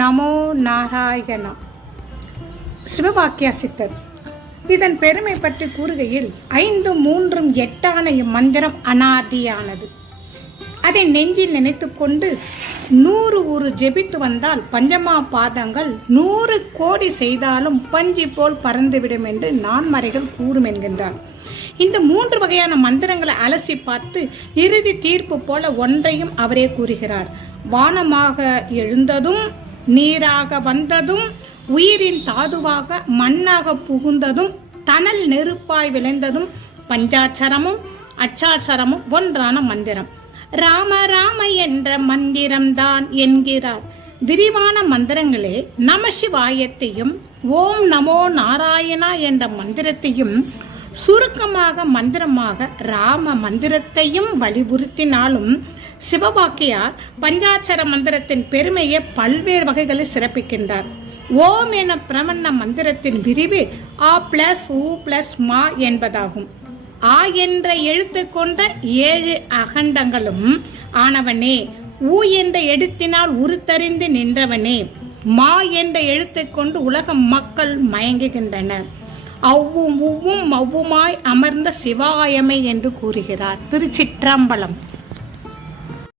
நமோ நாராயணா. சிவவாக்கிய சித்தர் இதன் பெருமை பற்றி கூறுகையில் 5, 3, 8 இம்மந்திரம் அனாதியானது. அதை நெஞ்சில் நினைத்து கொண்டு 100 ஊரு ஜெபித்து வந்தால் பஞ்சமா பாதங்கள் 100 கோடி செய்தாலும் பஞ்சி போல் பறந்துவிடும் என்று நான்மறைகள் கூறும் என்கின்றார். இந்த 3 வகையான மந்திரங்களை அலசி பார்த்து இறுதி தீர்ப்பு போல ஒன்றையும் அவரே கூறுகிறார். வானமாக எழுந்ததும், நீராக வந்ததும், உயிரின் தாதுவாக மண்ணாக புகுந்ததும், தனல் நெருப்பாய் விளைந்ததும், பஞ்சாட்சரமும் அச்சாட்சரமும் ஒன்றான மந்திரம். ராம ராம என்ற மந்திரம்தான் என்கிறார். விரிவான மந்திரங்களே நமசிவாயத்தையும் ஓம் நமோ நாராயணா என்ற மந்திரத்தையும் சுருக்கமாக மந்திரமாக ராம மந்திரத்தையும் வலியுறுத்தினாலும் சிவவாக்கியார் பஞ்சாட்சர மந்திரத்தின் பெருமையை பல்வேறு வகைகளில் சிறப்பிக்கின்றார். ஓம் என பிரமண மந்திரத்தின் விரிவு A+U+Ma என்பதாகும். ஆ என்ற எழுத்து கொண்ட 7 அகண்டங்களும் ஆனவனே, ஊ என்ற எழுத்தினால் உருத்தறிந்து நின்றவனே, மா என்ற எழுத்தை கொண்டு உலக மக்கள் மயங்குகின்றனர். அவ்வும் உவ்வும் மவ்வுமாய் அமர்ந்த சிவாயமை என்று கூறுகிறார். திருச்சிற்றம்பலம்.